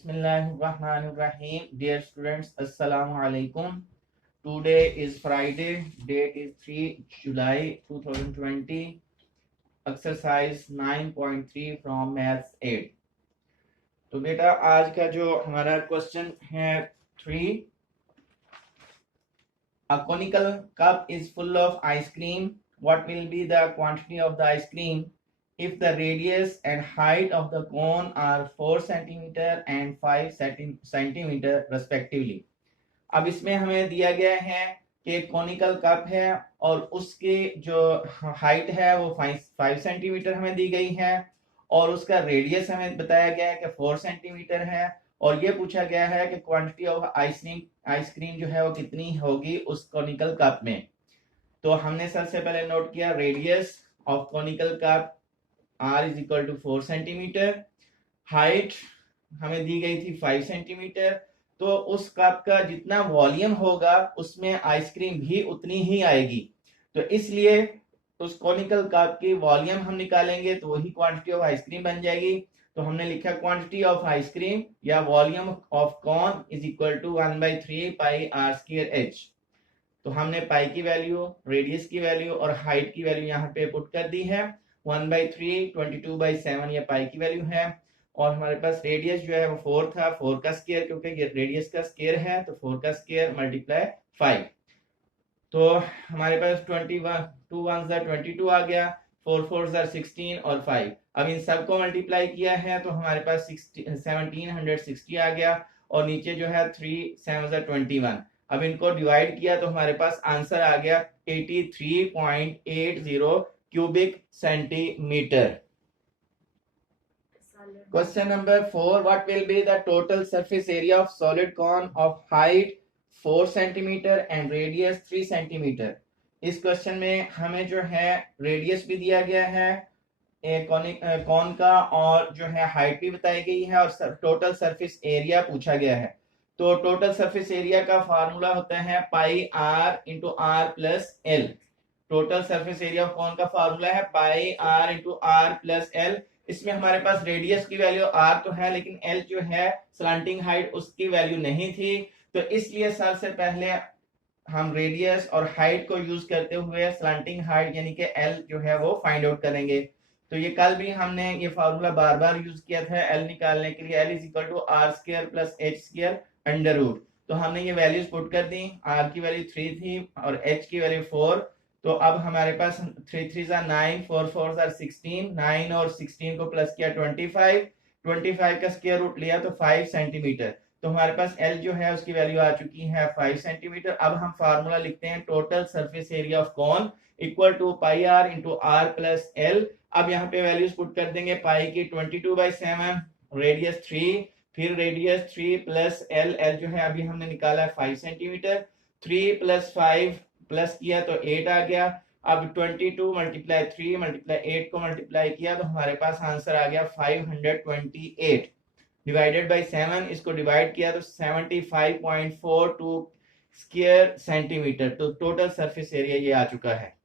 Bismillahirrahmanirrahim. Dear students, Assalamu alaikum. Today is Friday. Date is 3 July 2020. Exercise 9.3 from Maths 8. तो बेटा आज का जो हमारा क्वेश्चन है 3. A conical cup is full of ice cream. What will be the quantity of the ice cream if the radius and height of the cone are 4 cm and 5 cm respectively? अब इसमें हमें दिया गया है कि conical cup है और उसकी जो हाइट है वो 5 सेंटीमीटर हमें दी गई है और उसका रेडियस हमें बताया गया है कि 4 सेंटीमीटर है और ये पूछा गया है कि क्वांटिटी ऑफ आइसक्रीम जो है वो कितनी होगी उस कॉनिकल कप में। तो हमने सबसे पहले नोट किया radius of conical cup r is equal to 4 centimetre, height हमें दी गई थी 5 सेंटीमीटर, तो उस कप का जितना वॉल्यूम होगा उसमें आइसक्रीम भी उतनी ही आएगी। तो इसलिए उस कॉनिकल कप की वॉल्यूम हम निकालेंगे तो वही क्वांटिटी ऑफ आइसक्रीम बन जाएगी। तो हमने लिखा क्वांटिटी ऑफ आइसक्रीम या volume of cone is equal to 1/3 pi r square h। तो हमने पाई की वैल्यू, रेडियस की वैल्यू और हाइट की वैल्यू यहाँ पे पुट कर दी है। 1/3 22/7 ये पाई की वैल्यू है और हमारे पास रेडियस जो है वो 4 था, 4 का स्क्वायर क्योंकि रेडियस का स्क्वायर है तो 4 का स्क्वायर मल्टीप्लाई 5। तो हमारे पास 21 2 1 22 आ गया, 4 4 16 और 5। अब इन सबको मल्टीप्लाई किया है तो हमारे पास 1760 आ गया और नीचे जो है 3 7 21। अब इनको डिवाइड किया तो हमारे पास आंसर आ गया 83.80 cubic centimetre. Question number 4. What will be the total surface area of solid cone of height 4 cm and radius 3 cm? इस क्वेश्चन में हमें जो है रेडियस भी दिया गया है कॉन का और जो है हाइट भी बताई गई है और टोटल सरफेस एरिया पूछा गया है। तो टोटल सरफेस एरिया का फार्मूला होता है pi r into R plus L. Total surface area of cone का फार्मूला है pi r into R plus L. इसमें हमारे पास रेडियस की वैल्यू r तो है लेकिन l जो है स्लैंटिंग हाइट उसकी वैल्यू नहीं थी, तो इसलिए सबसे पहले हम रेडियस और हाइट को यूज करते हुए स्लैंटिंग हाइट यानी कि l जो है वो फाइंड आउट करेंगे। तो ये कल भी हमने ये फार्मूला बार बार यूज किया था l निकालने के लिए, l is equal to R square plus H square under root. तो हमने ये वैल्यूज पुट कर दी, r की वैल्यू 3 थी और h की वैल्यू 4। तो अब हमारे पास 3 3 9, 4 4 16, 9 और 16 को प्लस किया 25 का स्क्वायर रूट लिया तो 5 सेंटीमीटर। तो हमारे पास L जो है उसकी वैल्यू आ चुकी है 5 सेंटीमीटर। अब हम फार्मूला लिखते हैं total surface area of cone equal to pi r into R plus L. अब यहाँ पे वैल्यूज पुट कर देंगे, पाई की 22/7, रेडियस 3, फिर रेडियस 3 प्लस एल, एल जो है अभी हमने निकाला है 5 सेंटीमीटर, 3 + 5 प्लस किया तो 8 आ गया। अब 22 मल्टीप्लाई 3 मल्टीप्लाई 8 को मल्टीप्लाई किया तो हमारे पास आंसर आ गया 528 डिवाइडेड बाय 7। इसको डिवाइड किया तो 75.42 स्क्वायर सेंटीमीटर। तो टोटल सरफेस एरिया ये आ चुका है।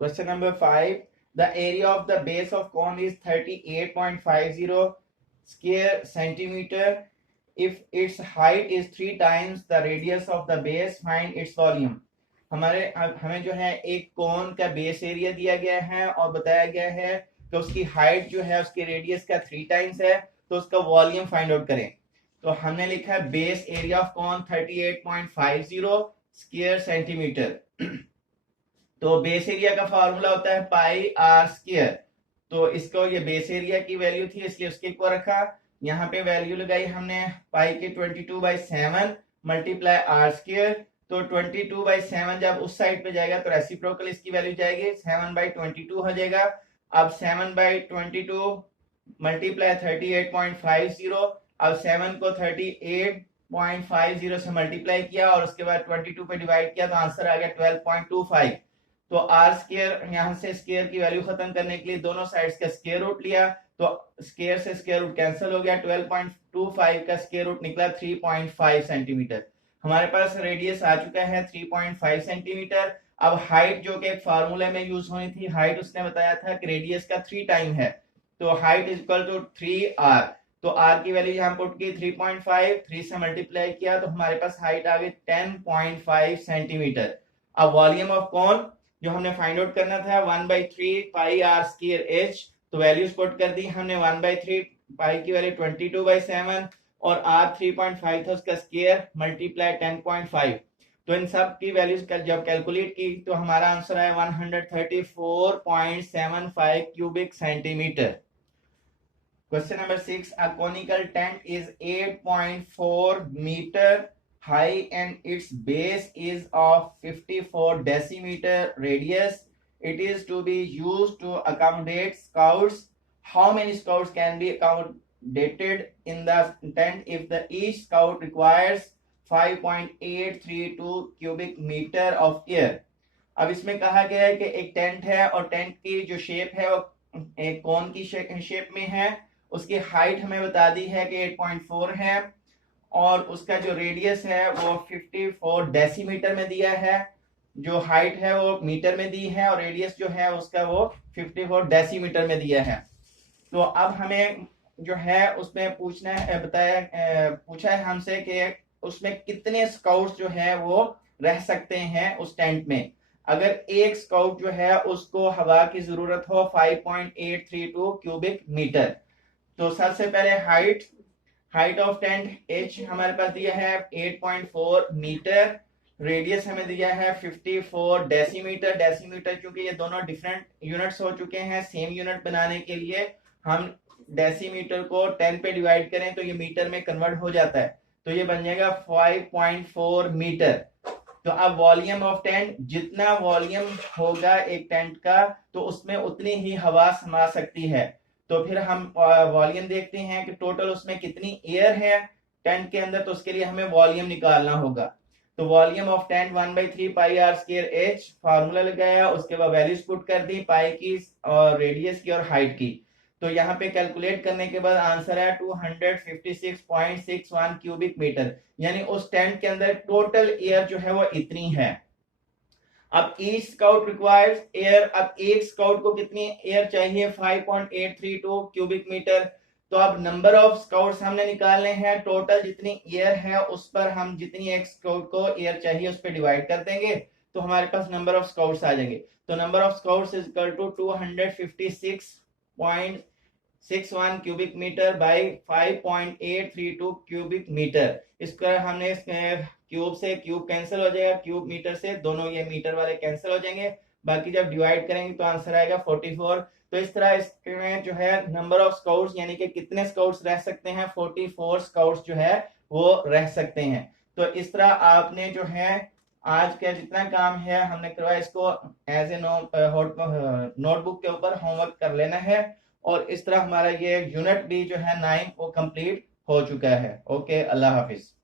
Question number 5. The area of the base of cone is 38.50 square centimetre. If its height is 3 times the radius of the base, find its volume. हमें जो है एक कोन का बेस एरिया दिया गया है और बताया गया है कि उसकी हाइट जो है उसके रेडियस का 3 टाइम्स है, तो उसका वॉल्यूम फाइंड आउट करें। तो हमने लिखा है base area of cone 38.50 square centimetre. तो बेस एरिया का फॉर्मूला होता है पाई r स्क्वायर। तो इसको ये बेस एरिया की वैल्यू थी इसलिए उसके को रखा। यहाँ पे वैल्यू लगाई हमने पाई के 22/7 मल्टीप्लाई आर स्क्वायर। तो 22/7 जब उस साइड पे जाएगा तो रेसिप्रोकल इसकी वैल्यू जाएगी 7/22 हो जाएगा। अब 7/22 मल्टीप्लाई 38.50। अब 7 को 38.50 से मल्टीप्लाई किया और उसके बाद 22 पे डिवाइड किया तो आंसर आ गया 12.25। तो आर स्क्वायर यहाँ से स्क्वायर की वैल्यू खत्म करने के लिए दोनों साइड्स का स्क्वायर रूट लिया तो स्क्वायर से स्क्वायर रूट कैंसिल हो गया। 12.25 का स्क्वायर रूट निकला 3.5 सेंटीमीटर। हमारे पास रेडियस आ चुका है 3.5 सेंटीमीटर। अब हाइट जो कि एक फार्मूले में यूज होनी थी, हाइट उसने बताया था कि रेडियस का 3 टाइम है, तो height is equal to 3r। तो आर की वैल्यू यहाँ पुट की 3.5, 3 से मल्टीप्लाई किया तो हमारे पास हाइट आ गई 10.5 सेंटीमीटर। अब वॉल्यूम ऑफ कॉन जो हमने फाइंड आउट करना था 1/3 पाई आर स्क्वायर एच, तो वैल्यूज पुट कर दी हमने। 1/3 पाई की वैल्यू 22/7 और आर 3.5 था उसका स्क्वायर मल्टीप्लाई 10.5, तो इन सब की वैल्यूज जब कैलकुलेट की तो हमारा आंसर आया 134.75 cubic centimetre. Question number 6, a conical tent is 8.4 meter high and its base is of 54 decimeter radius. It is to be used to accommodate scouts. How many scouts can be accommodated in the tent if the each scout requires 5.832 cubic meter of air? अब इसमें कहा गया है कि एक tent है और tent की जो शेप है वो एक कोन की शेप में है। उसकी हाइट हमें बता दी है कि 8.4 है और उसका जो रेडियस है वो 54 डेसीमीटर में दिया है। जो हाइट है वो मीटर में दी है और रेडियस जो है उसका वो 54 डेसीमीटर में दिया है। तो अब हमें जो है उसमें पूछना है, पूछा है हमसे कि उसमें कितने स्काउट्स जो है वो रह सकते हैं उस टेंट में। अगर एक स्काउट जो है उसको हवा की जरूरत हो 5.832 क्यूबिक मीटर, तो सबसे पहले हाइट ऑफ टेंट एच हमारे पास दिया है 8.4 मीटर, रेडियस हमें दिया है 54 डेसीमीटर। डेसीमीटर क्योंकि ये दोनों डिफरेंट यूनिट्स हो चुके हैं, सेम यूनिट बनाने के लिए हम डेसीमीटर को 10 पे डिवाइड करें तो ये मीटर में कन्वर्ट हो जाता है, तो ये बन जाएगा 5.4 मीटर। तो अब वॉल्यूम ऑफ टेंट, जितना वॉल्यूम होगा एक टेंट का तो उसमें उतनी ही हवा समा सकती है। तो फिर हम वॉल्यूम देखते हैं कि टोटल उसमें कितनी एयर है टेंट के अंदर, तो उसके लिए हमें वॉल्यूम निकालना होगा। तो volume of tent 1/3 pi R square H, formula लगाया, उसके बाद वैल्यूज पुट कर दी पाई की और रेडियस की और हाइट की। तो यहाँ पे कैलकुलेट करने के बाद आंसर है 256.61 क्यूबिक मीटर, यानी उस टेंट के अंदर टोटल एयर जो है वो इतनी है। अब ईच स्काउट रिक्वायर्स एयर, अब एक स्काउट को कितनी एयर चाहिए 5.832 क्यूबिक मीटर। तो अब नंबर ऑफ स्काउट्स हमने निकालने हैं, टोटल जितनी एयर है उस पर हम जितनी एक स्काउट को एयर चाहिए उस पर डिवाइड कर देंगे तो हमारे पास नंबर ऑफ स्काउट्स आ जाएंगे। तो number of scouts is equal to 256.61 cubic metre by 5.832 cubic metre. इसका हमने क्यूब से क्यूब कैंसिल हो जाएगा, क्यूब मीटर से दोनों ये मीटर वाले कैंसिल हो जाएंगे, बाकी जब डिवाइड करेंगे तो आंसर आएगा 44। तो इस तरह इसमें जो है नंबर ऑफ स्काउट्स यानी कि कितने स्काउट्स रह सकते हैं, 44 स्काउट्स जो है वो रह सकते हैं। तो इस तरह आपने जो है आज का जितना काम है हमने करवाया इसको एज ए नोटबुक के ऊपर होमवर्क कर लेना है, और इस तरह हमारा ये यूनिट भी जो है 9 वो कंप्लीट हो चुका है। ओके, अल्लाह हाफिज।